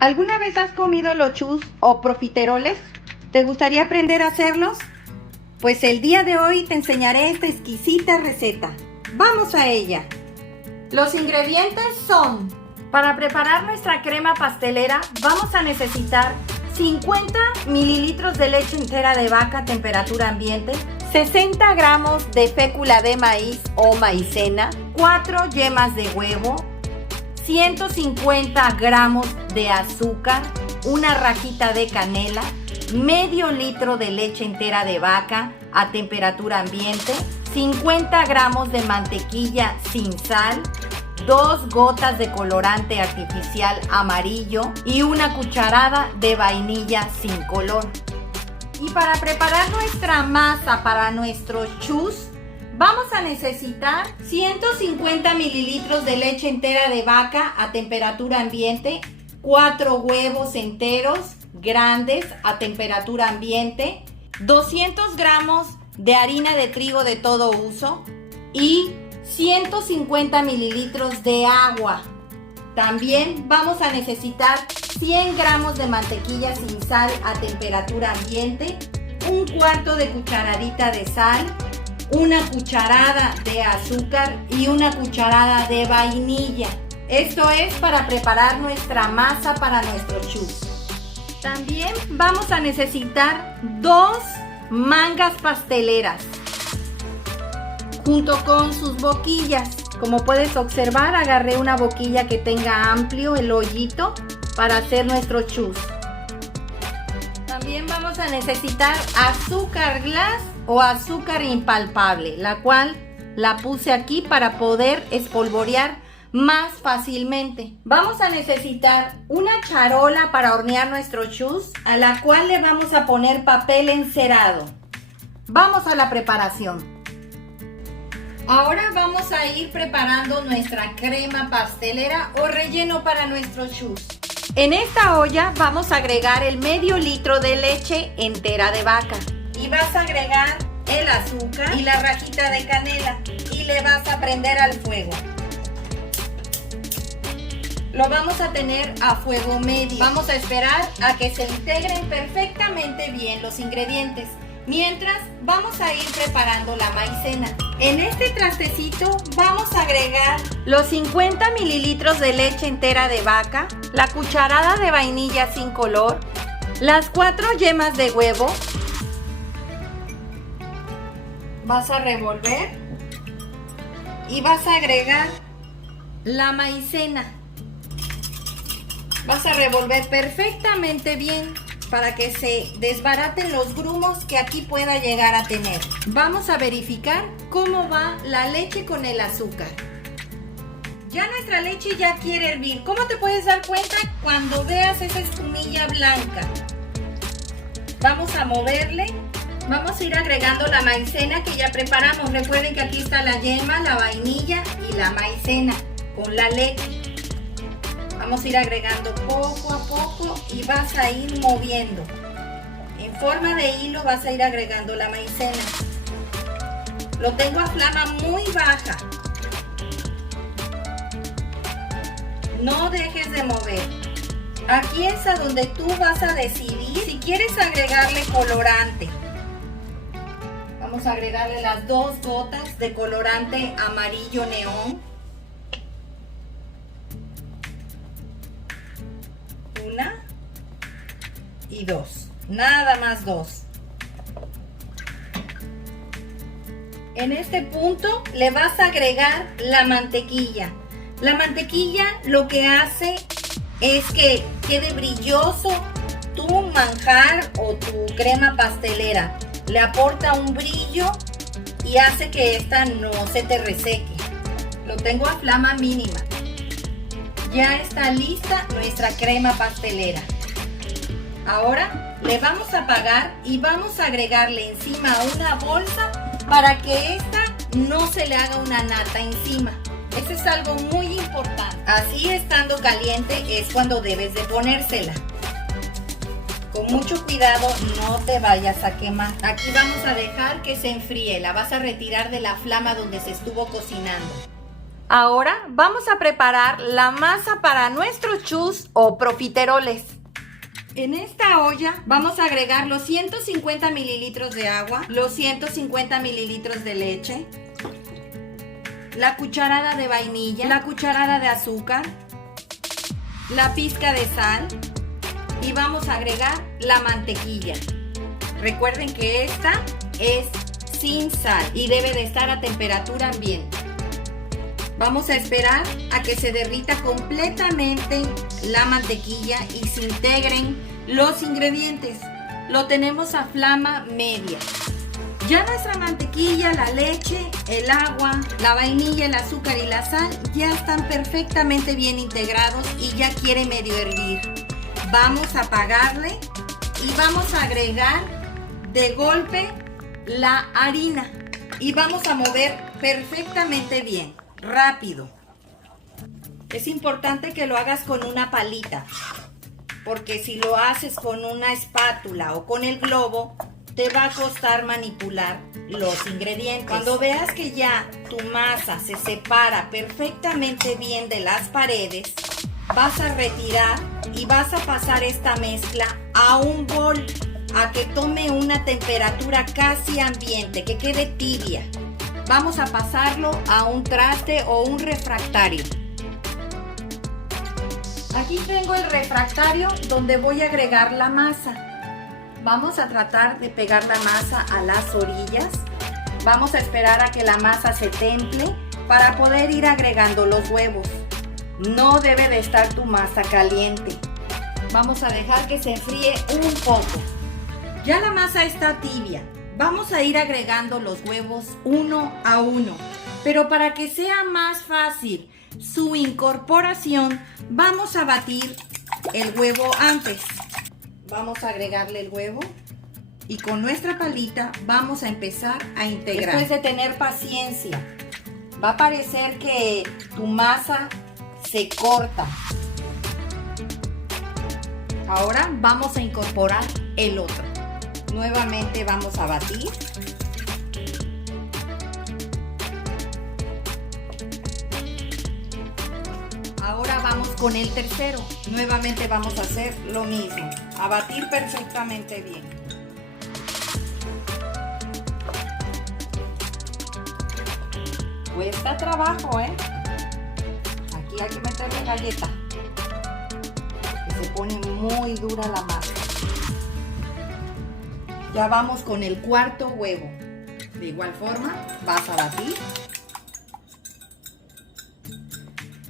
¿Alguna vez has comido los chus o profiteroles? ¿Te gustaría aprender a hacerlos? Pues el día de hoy te enseñaré esta exquisita receta. ¡Vamos a ella! Los ingredientes son: para preparar nuestra crema pastelera vamos a necesitar 50 mililitros de leche entera de vaca a temperatura ambiente, 60 gramos de fécula de maíz o maicena, 4 yemas de huevo, 150 gramos de azúcar, una rajita de canela, medio litro de leche entera de vaca a temperatura ambiente, 50 gramos de mantequilla sin sal, 2 gotas de colorante artificial amarillo y una cucharada de vainilla sin color. Y para preparar nuestra masa para nuestros chus, vamos a necesitar 150 mililitros de leche entera de vaca a temperatura ambiente, 4 huevos enteros grandes a temperatura ambiente, 200 gramos de harina de trigo de todo uso y 150 mililitros de agua. También vamos a necesitar 100 gramos de mantequilla sin sal a temperatura ambiente, un cuarto de cucharadita de sal, una cucharada de azúcar y una cucharada de vainilla. Esto es para preparar nuestra masa para nuestros chus. También vamos a necesitar 2 mangas pasteleras junto con sus boquillas. Como puedes observar, agarré una boquilla que tenga amplio el hoyito para hacer nuestros chus. También vamos a necesitar azúcar glass o azúcar impalpable, la cual la puse aquí para poder espolvorear más fácilmente. Vamos a necesitar una charola para hornear nuestros chus, a la cual le vamos a poner papel encerado. Vamos a la preparación. Ahora vamos a ir preparando nuestra crema pastelera o relleno para nuestros chus. En esta olla vamos a agregar el medio litro de leche entera de vaca. Y vas a agregar el azúcar y la rajita de canela y le vas a prender al fuego. Lo vamos a tener a fuego medio. Vamos a esperar a que se integren perfectamente bien los ingredientes. Mientras, vamos a ir preparando la maicena. En este trastecito vamos a agregar los 50 mililitros de leche entera de vaca, la cucharada de vainilla sin color, las 4 yemas de huevo. Vas a revolver y vas a agregar la maicena. Vas a revolver perfectamente bien para que se desbaraten los grumos que aquí pueda llegar a tener. Vamos a verificar cómo va la leche con el azúcar. Ya nuestra leche ya quiere hervir. ¿Cómo te puedes dar cuenta? Cuando veas esa espumilla blanca. Vamos a moverle. Vamos a ir agregando la maicena que ya preparamos. Recuerden que aquí está la yema, la vainilla y la maicena con la leche. Vamos a ir agregando poco a poco y vas a ir moviendo. En forma de hilo vas a ir agregando la maicena. Lo tengo a flama muy baja. No dejes de mover. Aquí es a donde tú vas a decidir si quieres agregarle colorante. Vamos a agregarle las 2 gotas de colorante amarillo neón. Una y 2, nada más 2. En este punto le vas a agregar la mantequilla. La mantequilla lo que hace es que quede brilloso tu manjar o tu crema pastelera. Le aporta un brillo y hace que esta no se te reseque. Lo tengo a flama mínima. Ya está lista nuestra crema pastelera. Ahora le vamos a apagar y vamos a agregarle encima una bolsa para que esta no se le haga una nata encima. Esto es algo muy importante. Así estando caliente es cuando debes de ponérsela. Con mucho cuidado, no te vayas a quemar. Aquí vamos a dejar que se enfríe. La vas a retirar de la flama donde se estuvo cocinando. Ahora vamos a preparar la masa para nuestros chus o profiteroles. En esta olla vamos a agregar los 150 mililitros de agua, los 150 mililitros de leche, la cucharada de vainilla, la cucharada de azúcar, la pizca de sal y vamos a agregar la mantequilla. Recuerden que esta es sin sal y debe de estar a temperatura ambiente. Vamos a esperar a que se derrita completamente la mantequilla y se integren los ingredientes. Lo tenemos a flama media. Ya nuestra mantequilla, la leche, el agua, la vainilla, el azúcar y la sal ya están perfectamente bien integrados y ya quiere medio hervir. Vamos a apagarle y vamos a agregar de golpe la harina y vamos a mover perfectamente bien. Rápido. Es importante que lo hagas con una palita, porque si lo haces con una espátula o con el globo, te va a costar manipular los ingredientes. Cuando veas que ya tu masa se separa perfectamente bien de las paredes, vas a retirar y vas a pasar esta mezcla a un bol, a que tome una temperatura casi ambiente, que quede tibia. Vamos a pasarlo a un traste o un refractario. Aquí tengo el refractario donde voy a agregar la masa. Vamos a tratar de pegar la masa a las orillas. Vamos a esperar a que la masa se temple para poder ir agregando los huevos. No debe de estar tu masa caliente. Vamos a dejar que se enfríe un poco. Ya la masa está tibia. Vamos a ir agregando los huevos uno a uno, pero para que sea más fácil su incorporación, vamos a batir el huevo antes. Vamos a agregarle el huevo y con nuestra palita vamos a empezar a integrar. Esto es de tener paciencia. Va a parecer que tu masa se corta. Ahora vamos a incorporar el otro. Nuevamente vamos a batir. Ahora vamos con el tercero. Nuevamente vamos a hacer lo mismo. A batir perfectamente bien. Cuesta trabajo, ¿eh? Aquí hay que meterle galleta. Que se pone muy dura la masa. Ya vamos con el cuarto huevo. De igual forma, vas a batir.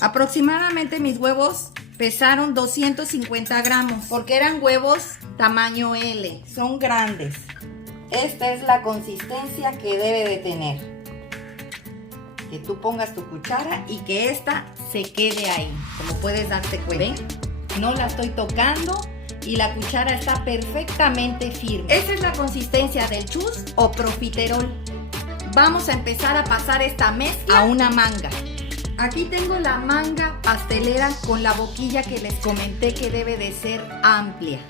Aproximadamente mis huevos pesaron 250 gramos, porque eran huevos tamaño L, son grandes. Esta es la consistencia que debe de tener. Que tú pongas tu cuchara y que esta se quede ahí, como puedes darte cuenta. ¿Ven? No la estoy tocando. Y la cuchara está perfectamente firme. Esa es la consistencia del chus o profiterol. Vamos a empezar a pasar esta mezcla a una manga. Aquí tengo la manga pastelera con la boquilla que les comenté que debe de ser amplia.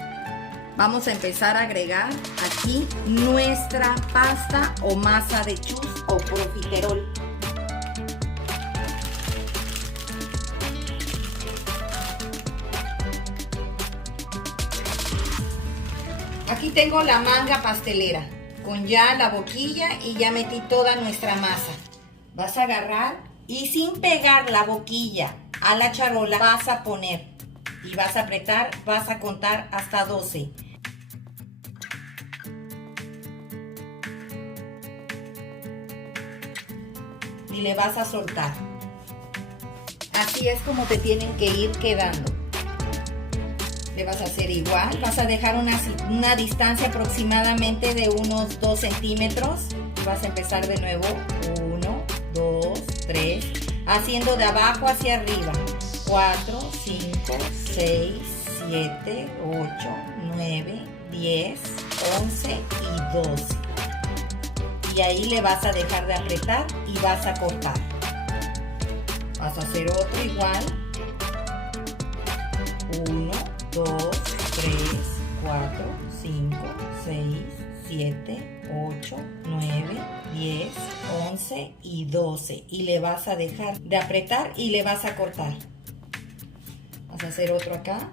Vamos a empezar a agregar aquí nuestra pasta o masa de chus o profiterol. Aquí tengo la manga pastelera con ya la boquilla y ya metí toda nuestra masa. Vas a agarrar y sin pegar la boquilla a la charola vas a poner y vas a apretar, vas a contar hasta 12. Y le vas a soltar. Así es como te tienen que ir quedando. Le vas a hacer igual, vas a dejar una distancia aproximadamente de unos 2 centímetros y vas a empezar de nuevo, 1, 2, 3, haciendo de abajo hacia arriba, 4, 5, 6, 7, 8, 9, 10, 11 y 12. Y ahí le vas a dejar de apretar y vas a cortar. Vas a hacer otro igual, 1, 2, 3, 4, 5, 6, 7, 8, 9, 10, 11 11 y 12. Y le vas a dejar de apretar y le vas a cortar. Vamos a hacer otro acá.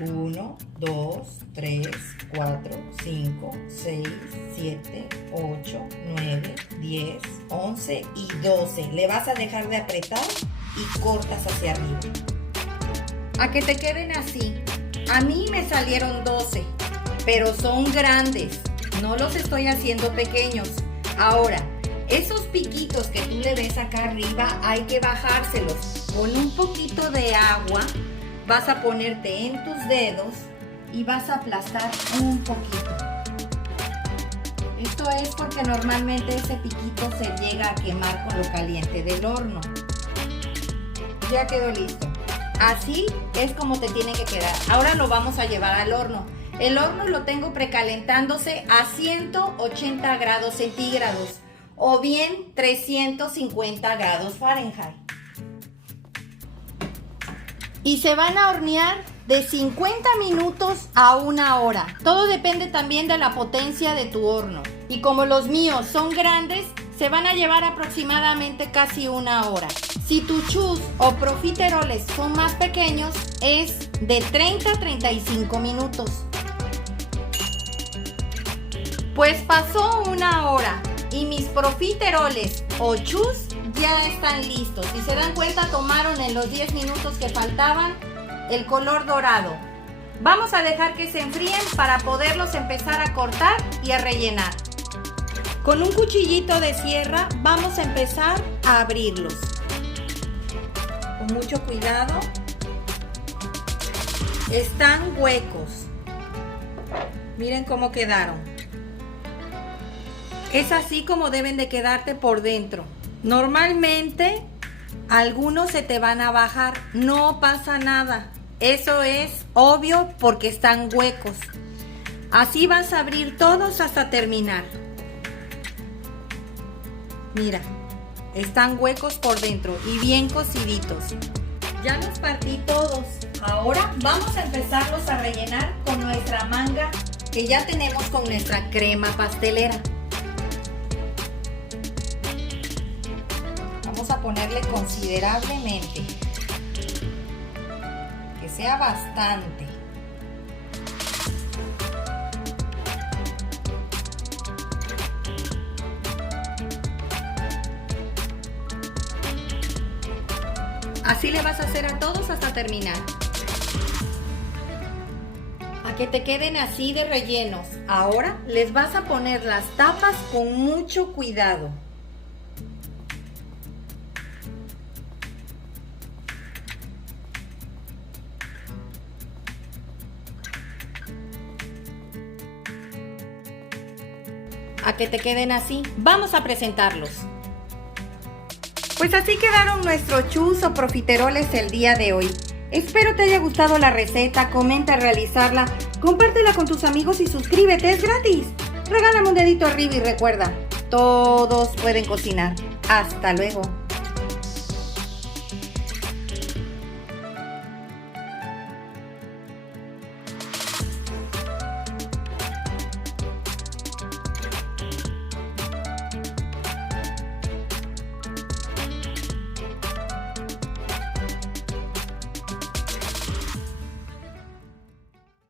1, 2, 3, 4, 5, 6, 7, 8, 9, 10, 11 y 12. Le vas a dejar de apretar y cortas hacia arriba. A que te queden así. A mí me salieron 12, pero son grandes. No los estoy haciendo pequeños. Ahora, esos piquitos que tú le ves acá arriba hay que bajárselos. Con un poquito de agua vas a ponerte en tus dedos y vas a aplastar un poquito. Esto es porque normalmente ese piquito se llega a quemar con lo caliente del horno. Ya quedó listo. Así es como te tiene que quedar. Ahora lo vamos a llevar al horno. El horno lo tengo precalentándose a 180 grados centígrados o bien 350 grados Fahrenheit. Y se van a hornear de 50 minutos a 1 hora. Todo depende también de la potencia de tu horno. Y como los míos son grandes, se van a llevar aproximadamente casi 1 hora. Si tus chus o profiteroles son más pequeños, es de 30 a 35 minutos. Pues pasó 1 hora y mis profiteroles o chus ya están listos. Si se dan cuenta, tomaron en los 10 minutos que faltaban el color dorado. Vamos a dejar que se enfríen para poderlos empezar a cortar y a rellenar. Con un cuchillito de sierra vamos a empezar a abrirlos. Con mucho cuidado. Están huecos. Miren cómo quedaron. Es así como deben de quedarte por dentro. Normalmente algunos se te van a bajar, no pasa nada. Eso es obvio porque están huecos. Así vas a abrir todos hasta terminar. Mira, están huecos por dentro y bien cociditos. Ya los partí todos. Ahora vamos a empezarlos a rellenar con nuestra manga que ya tenemos con nuestra crema pastelera. Vamos a ponerle considerablemente, que sea bastante. Así le vas a hacer a todos hasta terminar. A que te queden así de rellenos. Ahora les vas a poner las tapas con mucho cuidado. A que te queden así. Vamos a presentarlos. Pues así quedaron nuestros chus o profiteroles el día de hoy. Espero te haya gustado la receta, comenta realizarla, compártela con tus amigos y suscríbete, es gratis. Regálame un dedito arriba y recuerda, todos pueden cocinar. Hasta luego.